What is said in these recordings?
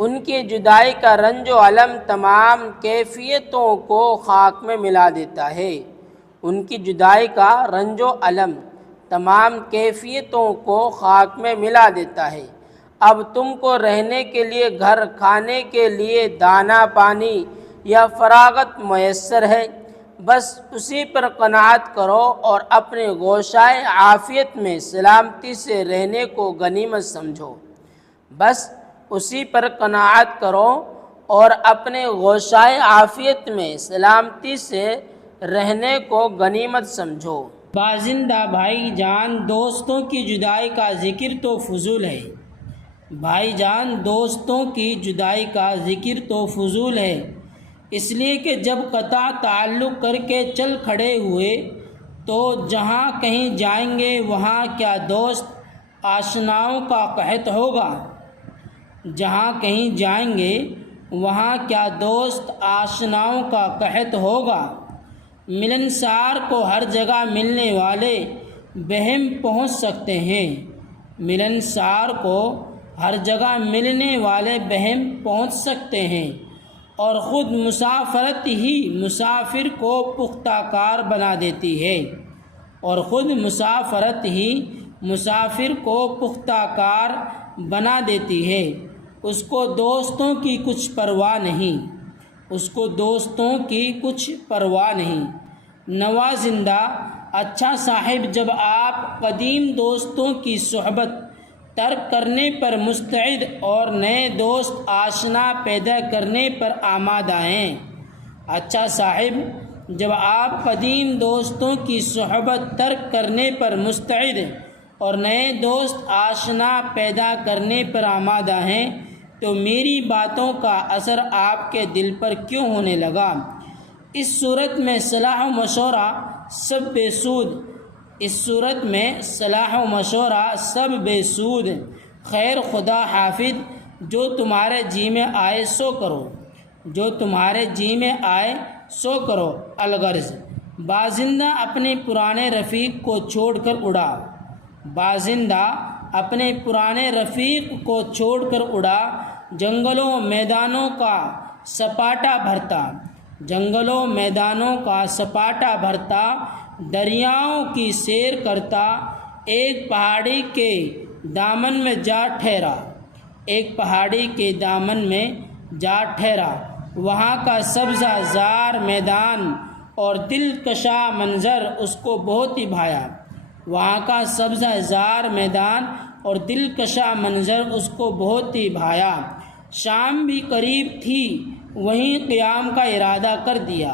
ان کی جدائی کا رنج و الم تمام کیفیتوں کو خاک میں ملا دیتا ہے، ان کی جدائی کا رنج و الم تمام کیفیتوں کو خاک میں ملا دیتا ہے۔ اب تم کو رہنے کے لیے گھر، کھانے کے لیے دانہ پانی یا فراغت میسر ہے، بس اسی پر قناعت کرو اور اپنے گوشائے عافیت میں سلامتی سے رہنے کو غنیمت سمجھو۔ بس اسی پر قناعت کرو اور اپنے گوشائے عافیت میں سلامتی سے رہنے کو غنیمت سمجھو۔ بازندہ بھائی جان، دوستوں کی جدائی کا ذکر تو فضول ہے۔ بھائی جان، دوستوں کی جدائی کا ذکر تو فضول ہے، اس لیے کہ جب قطع تعلق کر کے چل کھڑے ہوئے تو جہاں کہیں جائیں گے وہاں کیا دوست آشناؤں کا قحط ہوگا؟ جہاں کہیں جائیں گے وہاں کیا دوست آشناؤں کا قحط ہوگا؟ ملنسار کو ہر جگہ ملنے والے بہم پہنچ سکتے ہیں، ملنسار کو ہر جگہ ملنے والے بہم پہنچ سکتے ہیں، اور خود مسافرت ہی مسافر کو پختہ کار بنا دیتی ہے، اور خود مسافرت ہی مسافر کو پختہ کار بنا دیتی ہے۔ اس کو دوستوں کی کچھ پرواہ نہیں، اس کو دوستوں کی کچھ پرواہ نہیں۔ نوازندہ اچھا صاحب، جب آپ قدیم دوستوں کی صحبت ترک کرنے پر مستعد اور نئے دوست آشنا پیدا کرنے پر آمادہ ہیں، اچھا صاحب، جب آپ قدیم دوستوں کی صحبت ترک کرنے پر مستعد اور نئے دوست آشنا پیدا کرنے پر آمادہ ہیں تو میری باتوں کا اثر آپ کے دل پر کیوں ہونے لگا؟ اس صورت میں صلاح و مشورہ سب بے سود، اس صورت میں صلاح و مشورہ سب بے سود۔ خیر خدا حافظ، جو تمہارے جی میں آئے سو کرو، جو تمہارے جی میں آئے سو کرو۔ الغرض، بازندہ اپنے پرانے رفیق کو چھوڑ کر اڑا، بازندہ اپنے پرانے رفیق کو چھوڑ کر اڑا، جنگلوں میدانوں کا سپاٹا بھرتا، جنگلوں میدانوں کا سپاٹا بھرتا، دریاؤں کی سیر کرتا، ایک پہاڑی کے دامن میں جا ٹھہرا، ایک پہاڑی کے دامن میں جا ٹھہرا، وہاں کا سبزہ زار میدان اور دلکشا منظر اس کو بہت ہی بھایا، وہاں کا سبزہ زار میدان اور دلکشا منظر اس کو بہت ہی بھایا۔ شام بھی قریب تھی، وہیں قیام کا ارادہ کر دیا،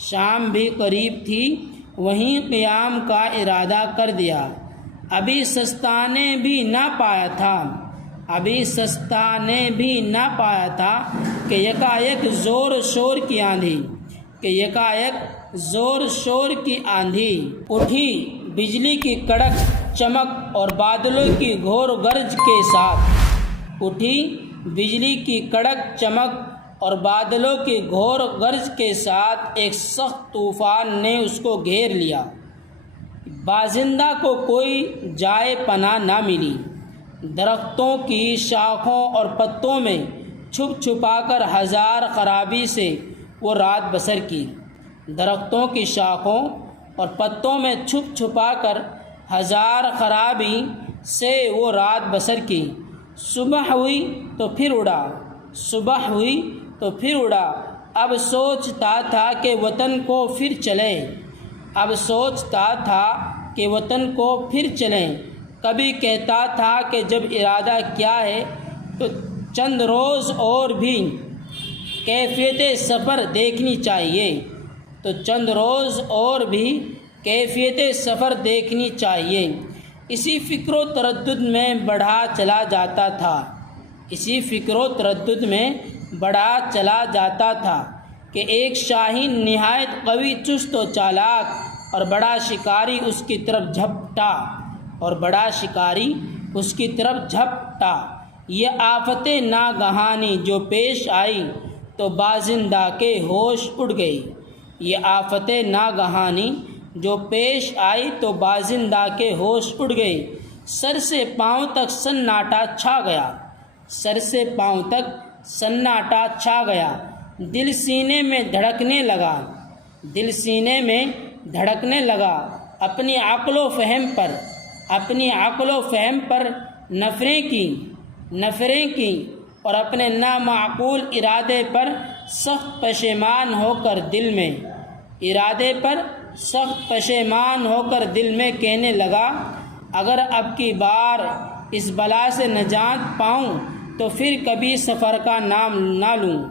شام بھی قریب تھی، وہیں قیام کا ارادہ کر دیا۔ ابھی سستانے بھی نہ پایا تھا، ابھی سستانے بھی نہ پایا تھا کہ یکایک زور شور کی آندھی، کہ یکایک زور شور کی آندھی اٹھی، بجلی کی کڑک چمک اور بادلوں کی گھور گرج کے ساتھ اٹھی، بجلی کی کڑک چمک اور بادلوں کی گھور گرج کے ساتھ ایک سخت طوفان نے اس کو گھیر لیا۔ بازندہ کو کوئی جائے پناہ نہ ملی، درختوں کی شاخوں اور پتوں میں چھپ چھپا کر ہزار خرابی سے وہ رات بسر کی، درختوں کی شاخوں اور پتوں میں چھپ چھپا کر ہزار خرابی سے وہ رات بسر کی۔ صبح ہوئی تو پھر اڑا، صبح ہوئی تو پھر اڑا، اب سوچتا تھا کہ وطن کو پھر چلے، اب سوچتا تھا کہ وطن کو پھر چلیں۔ کبھی کہتا تھا کہ جب ارادہ کیا ہے تو چند روز اور بھی کیفیت سفر دیکھنی چاہیے، تو چند روز اور بھی کیفیت سفر دیکھنی چاہیے۔ اسی فکر و تردد میں بڑھا چلا جاتا تھا، اسی فکر و تردد میں بڑھا چلا جاتا تھا کہ ایک شاہین نہایت قوی، چست و چالاک اور بڑا شکاری اس کی طرف جھپٹا، اور بڑا شکاری اس کی طرف جھپٹا۔ یہ آفت ناگہانی جو پیش آئی تو بازندہ کے ہوش اڑ گئی، یہ آفت ناگہانی جو پیش آئی تو بازندہ کے ہوش اڑ گئی۔ سر سے پاؤں تک سناٹا چھا گیا، سر سے پاؤں تک سناٹا چھا گیا، دل سینے میں دھڑکنے لگا، دل سینے میں دھڑکنے لگا، اپنی عقل و فہم پر نفریں کی اور اپنے نامعقول ارادے پر سخت پشیمان ہو کر دل میں کہنے لگا، اگر اب کی بار اس بلا سے نجات پاؤں تو پھر کبھی سفر کا نام نہ لوں،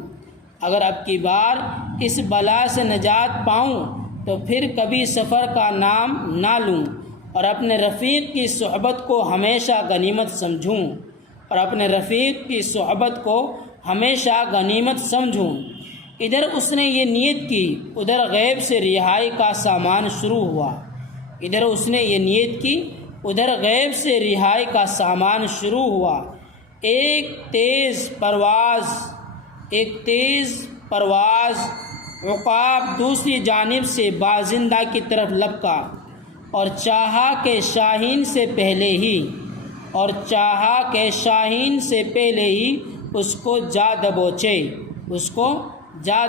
اگر اب کی بار اس بلا سے نجات پاؤں تو پھر کبھی سفر کا نام نہ لوں، اور اپنے رفیق کی صحبت کو ہمیشہ غنیمت سمجھوں۔ ادھر اس نے یہ نیت کی، ادھر غیب سے رہائی کا سامان شروع ہوا۔ ایک تیز پرواز عقاب دوسری جانب سے بازندہ کی طرف لپکا اور چاہا کہ شاہین سے پہلے ہی اس کو جا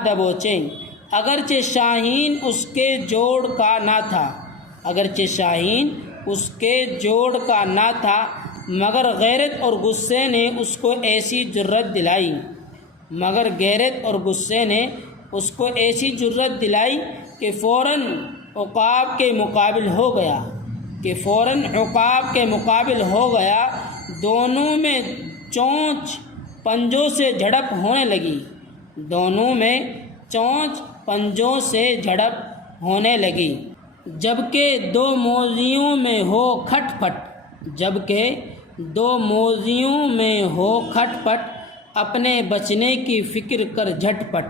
دبوچے، اگرچہ شاہین اس کے جوڑ کا نہ تھا، مگر غیرت اور غصے نے اس کو ایسی جرأت دلائی کہ فوراً عقاب کے مقابل ہو گیا۔ دونوں میں چونچ پنجوں سے جھڑپ ہونے لگی، جبکہ دو موذیوں میں ہو کھٹ پٹ، اپنے بچنے کی فکر کر جھٹ پٹ۔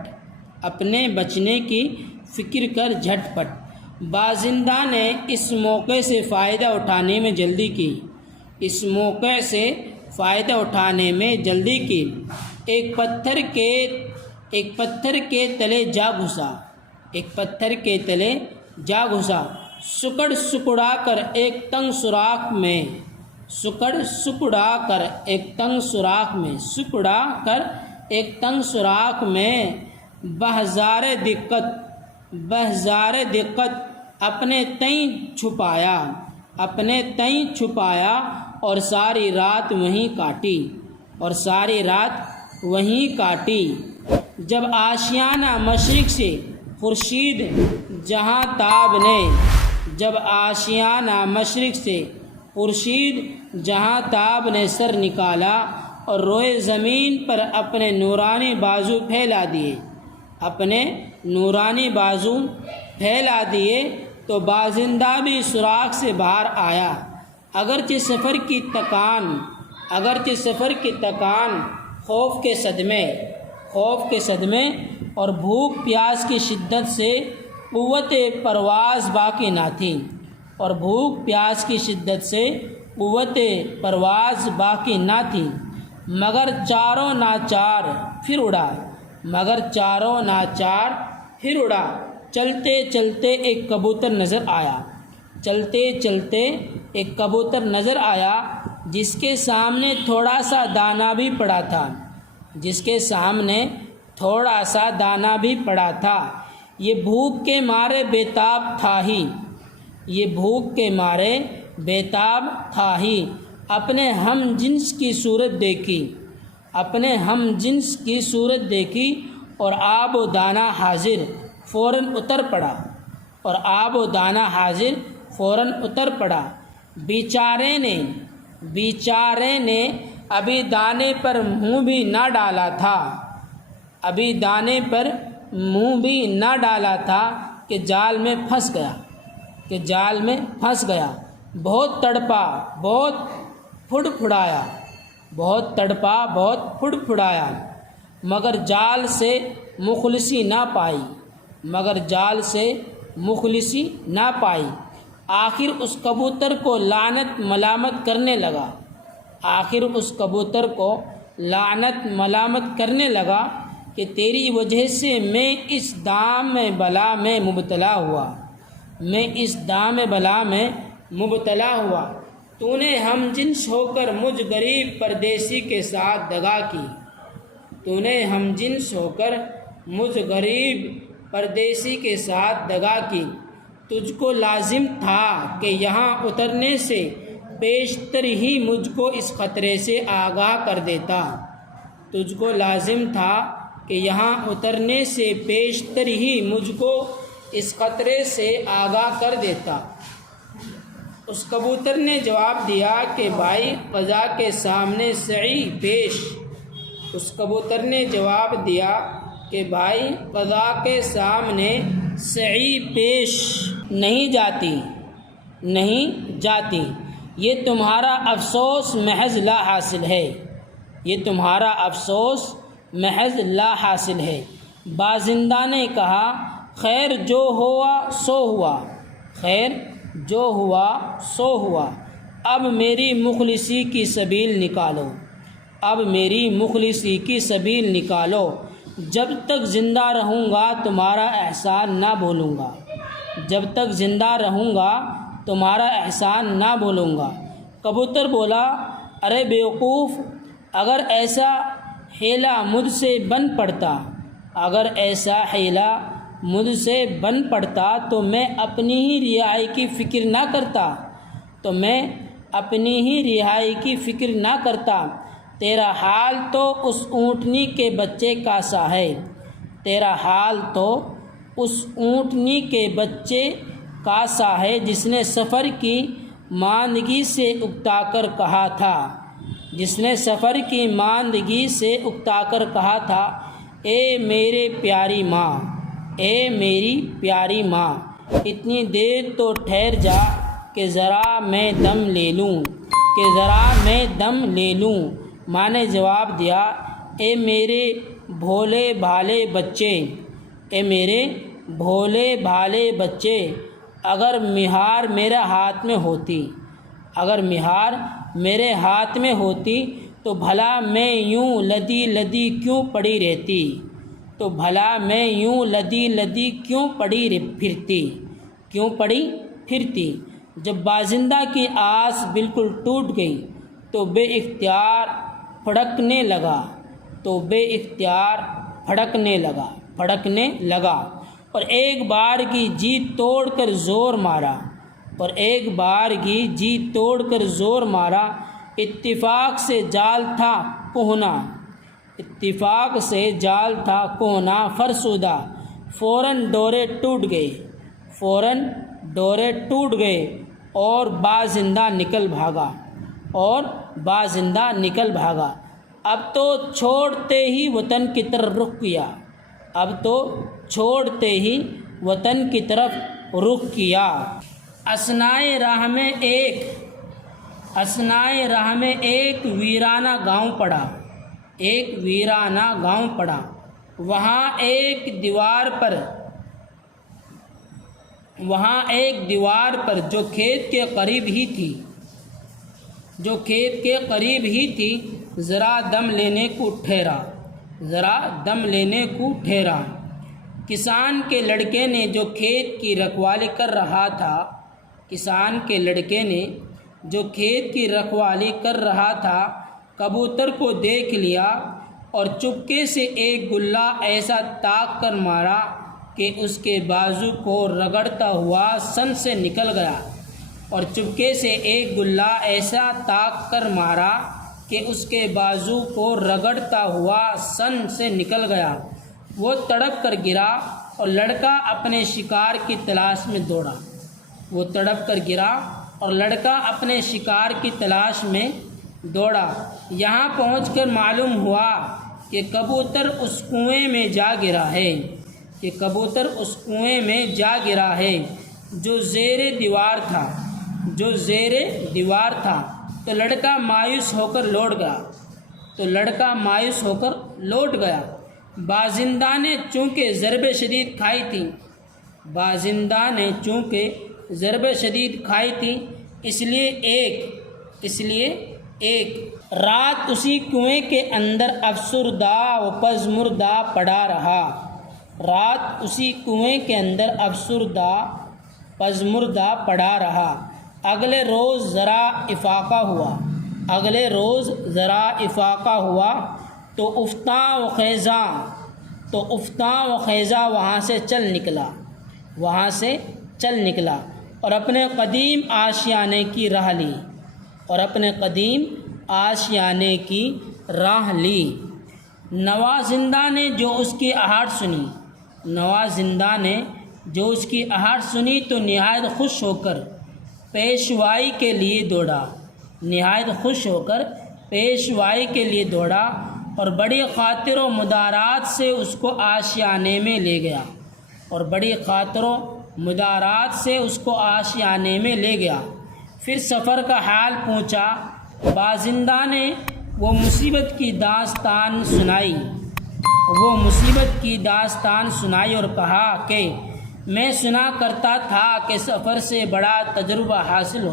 بازندہ نے اس موقع سے فائدہ اٹھانے میں جلدی کی، ایک پتھر کے تلے جا گھسا، سکڑ سکڑا کر ایک تنگ سوراخ میں بہزار دقت اپنے تئیں چھپایا اور ساری رات وہیں کاٹی۔ جب آشیانہ مشرق سے خورشید جہاں تاب نے سر نکالا اور روئے زمین پر اپنے نورانی بازو پھیلا دیے تو بازندہ بھی سوراخ سے باہر آیا، اگرچہ سفر کی تکان، خوف کے صدمے اور بھوک پیاس کی شدت سے قوت پرواز باقی نہ تھی، مگر چاروں ناچار پھر اڑا۔ چلتے چلتے ایک کبوتر نظر آیا جس کے سامنے تھوڑا سا دانہ بھی پڑا تھا، یہ بھوک کے مارے بیتاب تھا ہی، اپنے ہم جنس کی صورت دیکھی اور آب و دانہ حاضر فوراً اتر پڑا۔ بیچارے نے ابھی دانے پر منہ بھی نہ ڈالا تھا کہ جال میں پھنس گیا، بہت تڑپا بہت پھڑ پھڑایا، مگر جال سے مخلصی نہ پائی۔ آخر اس کبوتر کو لعنت ملامت کرنے لگا کہ تیری وجہ سے میں اس دام بلا میں مبتلا ہوا، تو نے ہم جنس ہو کر مجھ غریب پردیسی کے ساتھ دغا کی، تو نے ہم جنس ہو کر مجھ غریب پردیسی کے ساتھ دغا کی۔ تجھ کو لازم تھا کہ یہاں اترنے سے پیشتر ہی مجھ کو اس خطرے سے آگاہ کر دیتا۔ تجھ کو لازم تھا کہ یہاں اترنے سے پیشتر ہی مجھ کو اس خطرے سے آگاہ کر دیتا۔ اس کبوتر نے جواب دیا کہ بھائی قضا کے سامنے سعی پیش۔ اس کبوتر نے جواب دیا کہ بھائی قضا کے سامنے سعی پیش نہیں جاتی۔ یہ تمہارا افسوس محض لا حاصل ہے، یہ تمہارا افسوس محض لا حاصل ہے۔ بازندہ نے کہا خیر جو ہوا سو ہوا، خیر جو ہوا سو ہوا، اب میری مخلصی کی سبیل نکالو، اب میری مخلصی کی سبیل نکالو۔ جب تک زندہ رہوں گا تمہارا احسان نہ بھولوں گا، جب تک زندہ رہوں گا تمہارا احسان نہ بھولوں گا۔ کبوتر بولا ارے بیوقوف، اگر ایسا حیلہ مجھ سے بن پڑتا، اگر ایسا حیلہ مجھ سے بن پڑتا تو میں اپنی ہی رہائی کی فکر نہ کرتا، تو میں اپنی ہی رہائی کی فکر نہ کرتا۔ تیرا حال تو اس اونٹنی کے بچے کا سا ہے، تیرا حال تو اس اونٹنی کے بچے کا سا ہے جس نے سفر کی ماندگی سے اکتا کر کہا تھا، جس نے سفر کی ماندگی سے اکتا کر کہا تھا اے میرے پیاری ماں، اے میری پیاری ماں، اتنی دیر تو ٹھہر جا کہ ذرا میں دم لے لوں، کہ ذرا میں دم لے لوں۔ ماں نے جواب دیا اے میرے بھولے بھالے بچے، اے میرے بھولے بھالے بچے، اگر مہار میرے ہاتھ میں ہوتی، اگر مہار میرے ہاتھ میں ہوتی تو بھلا میں یوں لدی لدی کیوں پڑی رہتی، تو بھلا میں یوں لدی لدی کیوں پڑی پھرتی۔ جب بازندہ کی آس بالکل ٹوٹ گئی تو بے اختیار پھڑکنے لگا اور ایک بار کی جی توڑ کر زور مارا، اور ایک بار کی جی توڑ کر زور مارا۔ اتفاق سے جال تھا کہنا، اتفاق سے جال تھا کہنا فرسودہ، فوراً ڈورے ٹوٹ گئے، فوراً ڈورے ٹوٹ گئے اور بازندہ نکل بھاگا، اور بازندہ نکل بھاگا۔ اب تو چھوڑتے ہی وطن کی طرف رخ کیا، اب تو چھوڑتے ہی وطن کی طرف رخ کیا۔ اثنائے راہ میں ایک ویرانہ گاؤں پڑا، ایک ویرانہ گاؤں پڑا۔ وہاں ایک دیوار پر جو کھیت کے قریب ہی تھی ذرا دم لینے کو ٹھہرا۔ کسان کے لڑکے نے جو کھیت کی رکھوالی کر رہا تھا، کسان کے لڑکے نے جو کھیت کی رکھوالی کر رہا تھا کبوتر کو دیکھ لیا اور چپکے سے ایک گلہ ایسا تاک کر مارا کہ اس کے بازو کو رگڑتا ہوا سن سے نکل گیا، اور چپکے سے ایک گلہ ایسا تاک کر مارا کہ اس کے بازو کو رگڑتا ہوا سن سے نکل گیا۔ وہ تڑپ کر گرا اور لڑکا اپنے شکار کی تلاش میں دوڑا، وہ تڑپ کر گرا اور لڑکا اپنے شکار کی تلاش میں دوڑا۔ یہاں پہنچ کر معلوم ہوا کہ کبوتر اس کنویں میں جا گرا ہے، کہ کبوتر اس کنویں میں جا گرا ہے جو زیر دیوار تھا، جو زیر دیوار تھا۔ تو لڑکا مایوس ہو کر لوٹ گیا۔ بازندہ نے چونکہ ضربیں شدید کھائی تھی اس لیے ایک رات اسی کنویں کے اندر افسردہ و پژمردہ پڑا رہا، رات اسی کنویں کے اندر افسردہ پژمردہ پڑا رہا۔ اگلے روز ذرا افاقہ ہوا تو افتا و خیزہ وہاں سے چل نکلا اور اپنے قدیم آشیانے کی راہ لی نوازندہ نے جو اس کی آہٹ سنی تو نہایت خوش ہو کر پیشوائی کے لیے دوڑا اور بڑی خاطر و مدارات سے اس کو آشیانے میں لے گیا پھر سفر کا حال پوچھا بازندہ نے وہ مصیبت کی داستان سنائی اور کہا کہ میں سنا کرتا تھا کہ سفر سے بڑا تجربہ حاصل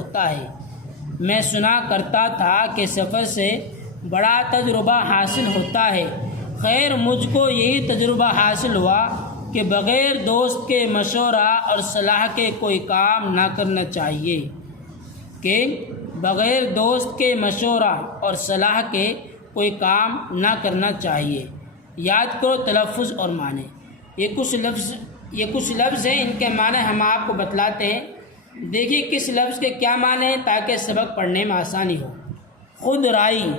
ہوتا ہے خیر مجھ کو یہی تجربہ حاصل ہوا کہ بغیر دوست کے مشورہ اور صلاح کے کوئی کام نہ کرنا چاہیے یاد کرو تلفظ اور معنی یہ کچھ لفظ ہیں، ان کے معنی ہم آپ کو بتلاتے ہیں۔ دیکھیے کس لفظ کے کیا معنی ہیں تاکہ سبق پڑھنے میں آسانی ہو۔ خود رائی،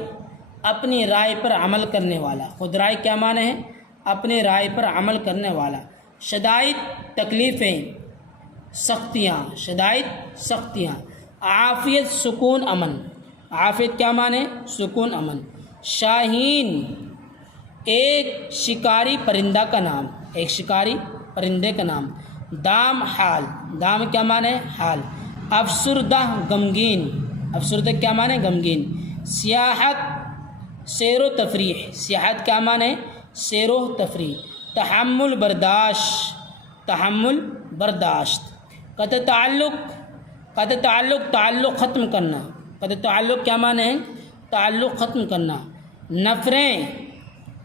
اپنی رائے پر عمل کرنے والا۔ خود رائی کیا معنی ہے؟ اپنی رائے پر عمل کرنے والا۔ شدائد تکلیفیں، سختیاں۔ عافیت سکون امن۔ عافیت کیا معنی؟ سکون امن۔ شاہین ایک شکاری پرندے کا نام۔ دام حال۔ دام کیا معنی؟ حال۔ افسردہ غمگین۔ افسردہ کیا معنی؟ غمگین۔ سیاحت سیر و تفریح۔ سیاحت کیا معنی؟ سیر و تفریح۔ تحمل برداشت۔ قطع تعلق تعلق ختم کرنا۔ قطع تعلق کیا معنی ہے؟ تعلق ختم کرنا۔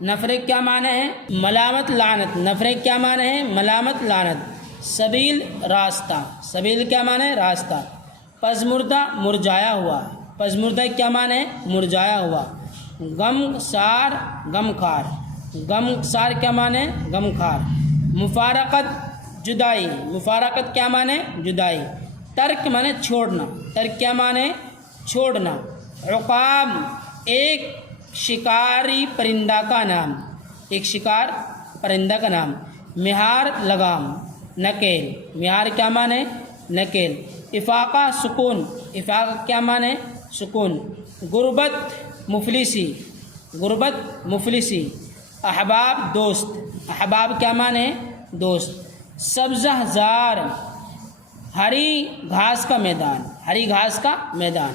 نفریں کیا معنی ہے؟ ملامت لعنت۔ نفریں کیا معنی ہے؟ ملامت لعنت۔ سبیل راستہ۔ سبیل کیا معنی ہے؟ راستہ۔ پزمردہ مرجھایا ہوا۔ پزمردہ کیا معنی ہے؟ مرجھایا ہوا۔ غمسار غمخوار۔ غمسار کیا معنی ہے؟ غمخوار۔ مفارقت جدائی۔ مفارقت کیا معنی ہے؟ جدائی۔ ترک معنی چھوڑنا۔ ترک کیا معنی ہے؟ چھوڑنا۔ عقاب ایک شکاری پرندہ کا نام۔ مہار لگام۔ نکیل۔ مہار کیا معنی ہے؟ نکیل۔ افاقہ سکون۔ افاقہ کیا معنی ہے؟ سکون۔ غربت مفلسی۔ احباب دوست۔ احباب کیا معنی ہے؟ دوست۔ سبزہ زار ہری گھاس کا میدان۔ ہری گھاس کا میدان۔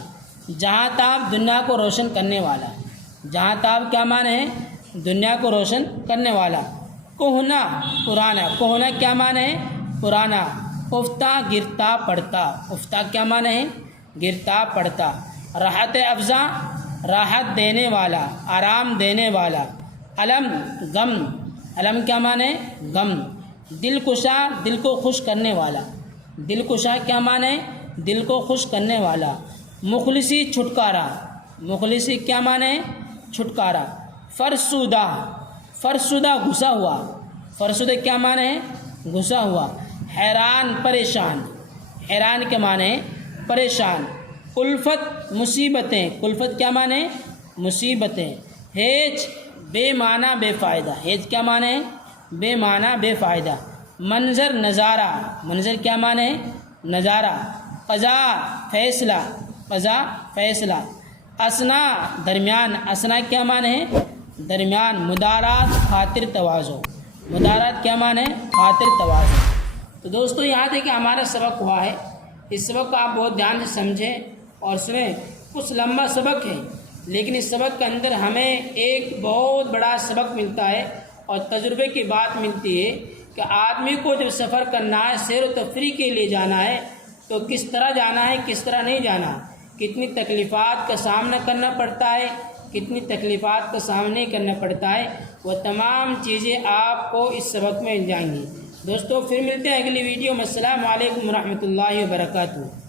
جہاں تاب دنیا کو روشن کرنے والا۔ جہاں تاب کیا معنی ہے؟ دنیا کو روشن کرنے والا۔ کہنا پرانا۔ کہنا کیا معنی ہے؟ پرانا۔ افتہ گرتا پڑتا۔ افتہ کیا معنی ہے؟ گرتا پڑتا۔ راحت افزا راحت دینے والا، آرام دینے والا۔ علم غم۔ علم کیا معنی ہے؟ غم۔ دلکشا دل کو خوش کرنے والا۔ دلکشا کیا معنی ہے؟ دل کو خوش کرنے والا۔ مخلصی چھٹکارا۔ مخلصی کیا معنی ہے؟ چھٹکارا۔ فرسودہ گھسا ہوا۔ فرسودہ کیا معنی ہے؟ گھسا ہوا۔ حیران پریشان۔ حیران کے معنی پریشان۔ الفت مصیبتیں۔ الفت کیا معنی؟ مصیبتیں۔ ہیج بے معنی بے فائدہ۔ ہیج کیا معنی؟ بے معنی بے فائدہ۔ منظر نظارہ۔ منظر کیا معنی؟ نظارہ۔ قضا فیصلہ۔ قضا فیصلہ۔ اسنا درمیان۔ اسنا کیا معنی ہے؟ درمیان۔ مدارات خاطر تواضع۔ مدارات کیا معنی؟ خاطر تواضع۔ تو دوستو یاد ہے کہ ہمارا سبق ہوا ہے، اس سبق کو آپ بہت دھیان سے سمجھیں اور سنیں۔ کچھ لمبا سبق ہے لیکن اس سبق کے اندر ہمیں ایک بہت بڑا سبق ملتا ہے اور تجربے کی بات ملتی ہے کہ آدمی کو جب سفر کرنا ہے، سیر و تفریح کے لیے جانا ہے تو کس طرح جانا ہے، کس طرح نہیں جانا، کتنی تکلیفات کا سامنا کرنا پڑتا ہے، کتنی تکلیفات کا سامنا نہیں کرنا پڑتا ہے، وہ تمام چیزیں آپ کو اس سبق میں مل جائیں گی۔ دوستو پھر ملتے ہیں اگلی ویڈیو میں۔ السلام علیکم ورحمۃ اللہ وبرکاتہ۔